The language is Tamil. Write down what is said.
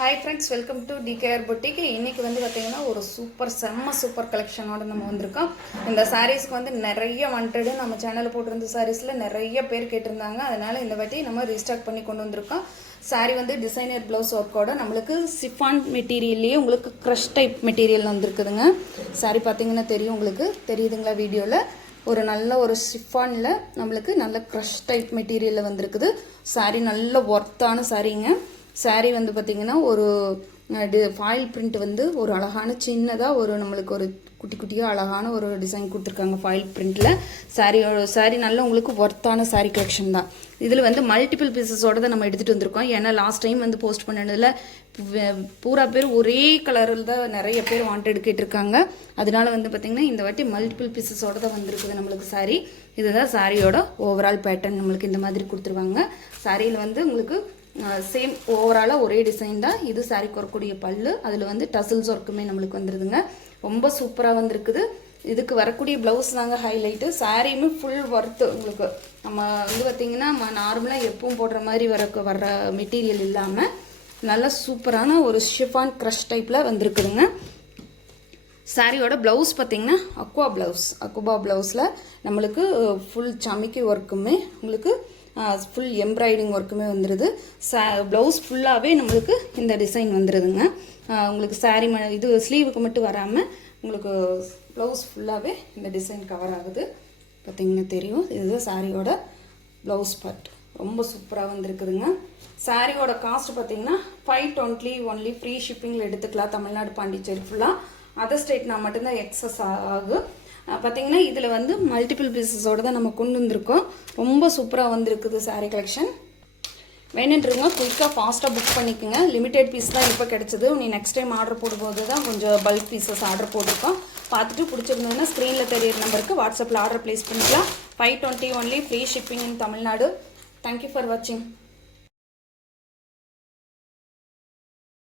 Hi friends, welcome to DKR Boutique. இன்னைக்கு வந்து பாத்தீங்கன்னா ஒரு சூப்பர் கலெக்ஷனோட நம்ம வந்திருக்கோம். இந்த சாரீஸ்க்கு வந்து நிறைய வாண்டட் நம்ம சேனல்ல போட்டிருந்த சாரீஸ்ல நிறைய பேர் கேட்டிருந்தாங்க. அதனால இந்த வாட்டி நம்ம ரீஸ்டாக் பண்ணி கொண்டு வந்திருக்கோம். சாரி வந்து டிசைனர் ப்ளவுஸ் ஒர்க்கோட நம்மளுக்கு சிஃபான் மெட்டீரியல்லையே உங்களுக்கு க்ரஷ் டைப் மெட்டீரியல் வந்திருக்குதுங்க. சாரி பார்த்தீங்கன்னா தெரியும், உங்களுக்கு தெரியுதுங்களா வீடியோவில். ஒரு நல்ல ஒரு ஷிஃபானில் நம்மளுக்கு நல்ல க்ரஷ் டைப் மெட்டீரியலில் வந்திருக்குது. சாரி நல்ல ஒர்த்தான சாரீங்க. சாரீ வந்து பார்த்திங்கன்னா ஒரு ஃபாயில் பிரிண்ட் வந்து ஒரு அழகான சின்னதாக ஒரு நம்மளுக்கு ஒரு குட்டி குட்டியாக அழகான ஒரு டிசைன் கொடுத்துருக்காங்க ஃபாயில் பிரிண்ட்டில். சாரீ நல்ல உங்களுக்கு ஒர்த்தான சாரீ கலெக்ஷன் தான். இதில் வந்து மல்டிபிள் பீசஸோடு தான் நம்ம எடுத்துகிட்டு வந்திருக்கோம். ஏன்னா லாஸ்ட் டைம் வந்து போஸ்ட் பண்ணதில் பூரா பேர் ஒரே கலரில் தான் நிறைய பேர் வாண்டட் கேட்டிருக்காங்க. அதனால வந்து பார்த்திங்கன்னா இந்த வாட்டி மல்டிபிள் பீசஸோடு தான் வந்திருக்குது நம்மளுக்கு சாரீ. இதுதான் சாரியோட ஓவரால் பேட்டர்ன் நம்மளுக்கு இந்த மாதிரி கொடுத்துருவாங்க. சாரியில் வந்து உங்களுக்கு சேம் ஓவராலாக ஒரே டிசைன் தான். இது சாரிக்கு வரக்கூடிய பல்லு, அதில் வந்து டசில்ஸ் ஒர்க்குமே நம்மளுக்கு வந்துடுதுங்க. ரொம்ப சூப்பராக வந்திருக்குது. இதுக்கு வரக்கூடிய ப்ளவுஸ் தாங்க ஹைலைட்டு. சாரியுமே ஃபுல் ஒர்த்து உங்களுக்கு. நம்ம வந்து பார்த்திங்கன்னா நார்மலாக எப்பவும் போடுற மாதிரி வர்ற மெட்டீரியல் இல்லாமல் நல்லா சூப்பரான ஒரு ஷிஃபான் க்ரஷ் டைப்பில் வந்திருக்குதுங்க. சாரியோட ப்ளவுஸ் பார்த்திங்கன்னா அக்குபா ப்ளவுஸில் நம்மளுக்கு ஃபுல் சமிக்கி ஒர்க்குமே உங்களுக்கு ஃபுல் எம்ப்ராய்டிங் ஒர்க்குமே வந்துடுது. ப்ளவுஸ் ஃபுல்லாகவே நம்மளுக்கு இந்த டிசைன் வந்துடுதுங்க. உங்களுக்கு சாரீ இது ஸ்லீவுக்கு மட்டும் வராமல் உங்களுக்கு ப்ளவுஸ் ஃபுல்லாகவே இந்த டிசைன் கவர் ஆகுது. பார்த்திங்கன்னா தெரியும், இதுதான் சாரியோட ப்ளவுஸ் பார்ட். ரொம்ப சூப்பராக வந்துருக்குதுங்க. சாரியோட காஸ்ட் பார்த்திங்கன்னா 520 ஒன்லி. ஃப்ரீ ஷிப்பிங்கில் எடுத்துக்கலாம். தமிழ்நாடு பாண்டிச்சேரி ஃபுல்லாக. அதர் ஸ்டேட்னா மட்டும்தான் எக்ஸஸ் ஆகும். பார்த்திங்கன்னா இதில் வந்து மல்டிபிள் பீசஸோடு தான் நம்ம கொண்டு வந்திருக்கோம். ரொம்ப சூப்பராக வந்திருக்குது சாரீ கலெக்ஷன். வேணுன்றவங்க குயிக்காக ஃபாஸ்ட்டாக புக் பண்ணிக்கோங்க. லிமிடெட் பீஸ் தான் இப்போ கிடச்சிது. நீ நெக்ஸ்ட் டைம் ஆர்டர் போடும்போது தான் கொஞ்சம் பல்க் பீசஸ் ஆர்டர் போட்டிருக்கோம். பார்த்துட்டு பிடிச்சிருந்ததுன்னா ஸ்க்ரீனில் தெரியிற நம்பருக்கு வாட்ஸ்அப்பில் ஆர்டர் ப்ளேஸ் பண்ணிக்கலாம். 520 only. Free shipping in Tamil Nadu. Thank you for வாட்சிங்.